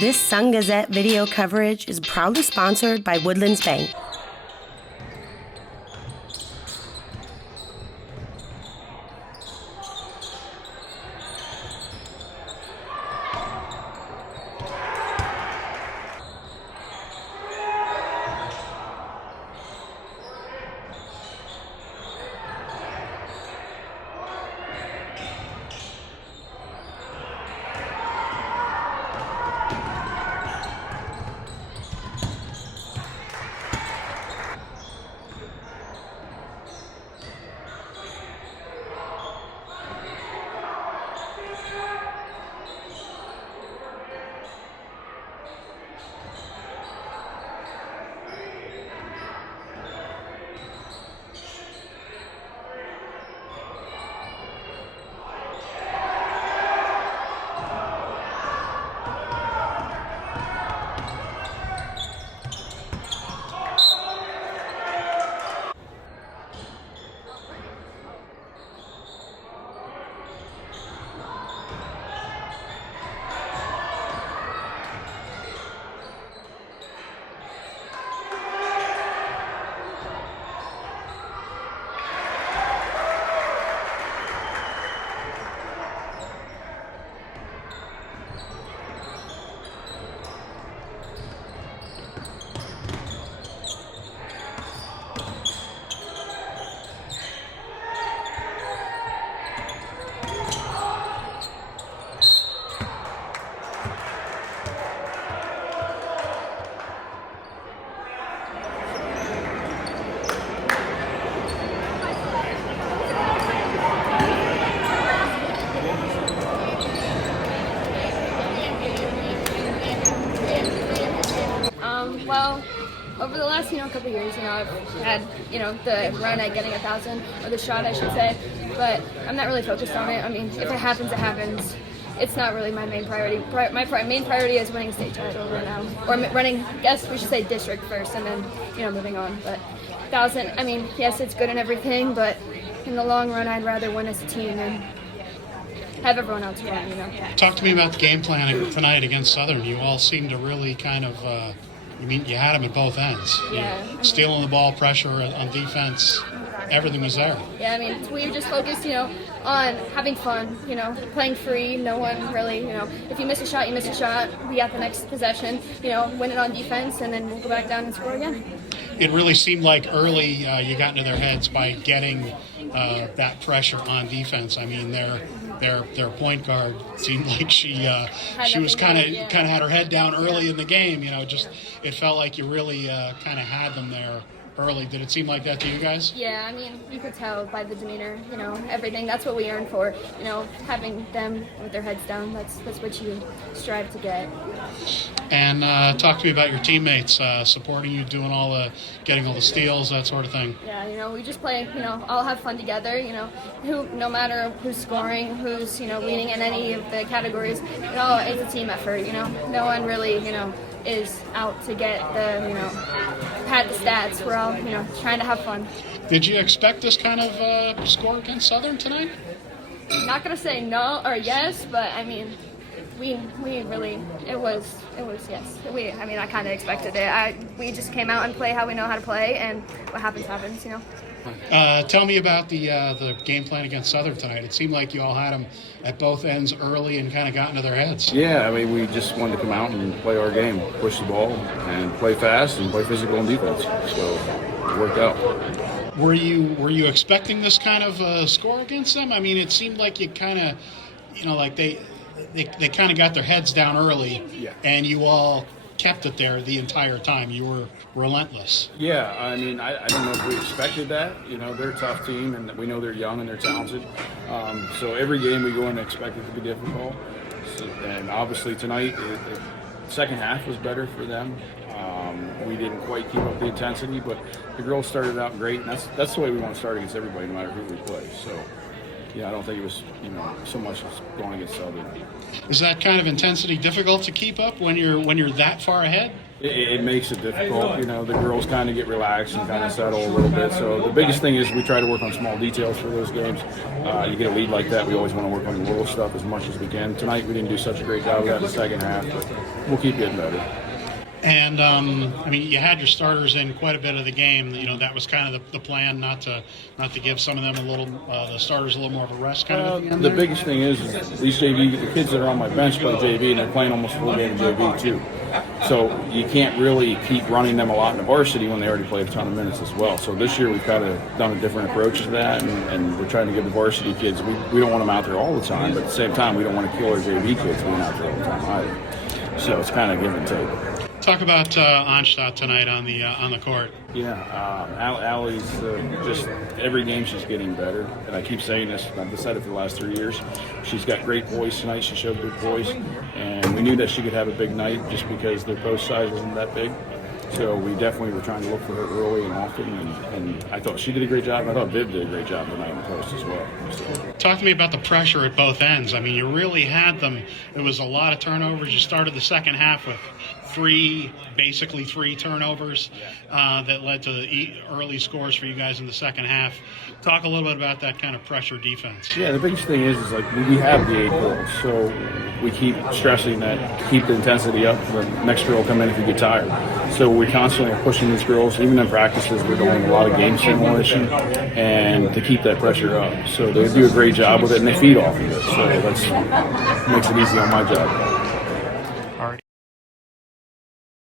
This Sun-Gazette video coverage is proudly sponsored by Woodlands Bank. Well, over the last, couple of years, I've had, the run at getting 1,000, or the shot, I should say, but I'm not really focused on it. I mean, if it happens, it happens. It's not really my main priority. My main priority is winning state title right now, or running, I guess we should say district first, and then, moving on. But 1,000, I mean, yes, it's good and everything, but in the long run, I'd rather win as a team than have everyone else win, Talk to me about the game plan tonight against Southern. You all seem to really kind of, you had them at both ends. Yeah. Stealing the ball, pressure on defense, everything was there. Yeah, I mean, we just focused, on having fun, playing free. No one really, if you miss a shot, you miss a shot. We got the next possession, win it on defense, and then we'll go back down and score again. It really seemed like early you got into their heads by getting that pressure on defense. I mean, their point guard seemed like she was kind of had her head down early in the game. Just it felt like you really kind of had them there early. Did it seem like that to you guys? Yeah, I mean, you could tell by the demeanor, everything. That's what we earn for, having them with their heads down. That's what you strive to get. And talk to me about your teammates supporting you, doing getting all the steals, that sort of thing. Yeah, we just play, all have fun together, no matter who's scoring, who's, leading in any of the categories, it's a team effort, no one really, is out to get the, pad the stats. We're all, trying to have fun. Did you expect this kind of score against Southern tonight? I'm not going to say no or yes, but I mean, we really, it was yes. I kind of expected it. We just came out and play how we know how to play, and what happens, happens, Tell me about the game plan against Southern tonight. It seemed like you all had them at both ends early and kind of got into their heads. Yeah, we just wanted to come out and play our game, push the ball, and play fast and play physical and defense. So it worked out. Were you expecting this kind of score against them? I mean, it seemed like you kind of, like they kind of got their heads down early, yeah. And you all kept it there the entire time. You were relentless. Yeah, I don't know if we expected that. They're a tough team, and we know they're young and they're talented. So every game we go in and expect it to be difficult. And obviously tonight, the second half was better for them. We didn't quite keep up the intensity, but the girls started out great, and that's the way we want to start against everybody, no matter who we play. So Yeah, I don't think it was, so much as going against Southern. Is that kind of intensity difficult to keep up when you're that far ahead? It makes it difficult. The girls kind of get relaxed and kind of settle a little bit. So the biggest thing is we try to work on small details for those games. You get a lead like that, we always want to work on the little stuff as much as we can. Tonight we didn't do such a great job of that in the second half, but we'll keep getting better. And you had your starters in quite a bit of the game. That was kind of the plan, not to give some of them the starters a little more of a rest kind of at the end. The biggest thing is these JV, the kids that are on my bench play JV, and they're playing almost full game of JV too. So you can't really keep running them a lot in the varsity when they already played a ton of minutes as well. So this year we've kind of done a different approach to that, and we're trying to give the varsity kids. We don't want them out there all the time, but at the same time we don't want to kill our JV kids being out there all the time either. So it's kind of give and take. Talk about Onstadt tonight on the court. Allie's just every game she's getting better, and I keep saying this. I've said it for the last 3 years. She's got great poise tonight. She showed good poise, and we knew that she could have a big night just because their post size wasn't that big. So we definitely were trying to look for her early and often, and I thought she did a great job. I thought Viv did a great job tonight in the post as well. So. Talk to me about the pressure at both ends. I mean, you really had them. It was a lot of turnovers. You started the second half with basically three turnovers that led to the early scores for you guys in the second half. Talk a little bit about that kind of pressure defense. Yeah, the biggest thing is like we have the 8 girls, so we keep stressing that, keep the intensity up. The next girl will come in if you get tired. So we constantly are pushing these girls. Even in practices, we're doing a lot of game simulation and to keep that pressure up. So they do a great job with it, and they feed off of it. So that makes it easy on my job.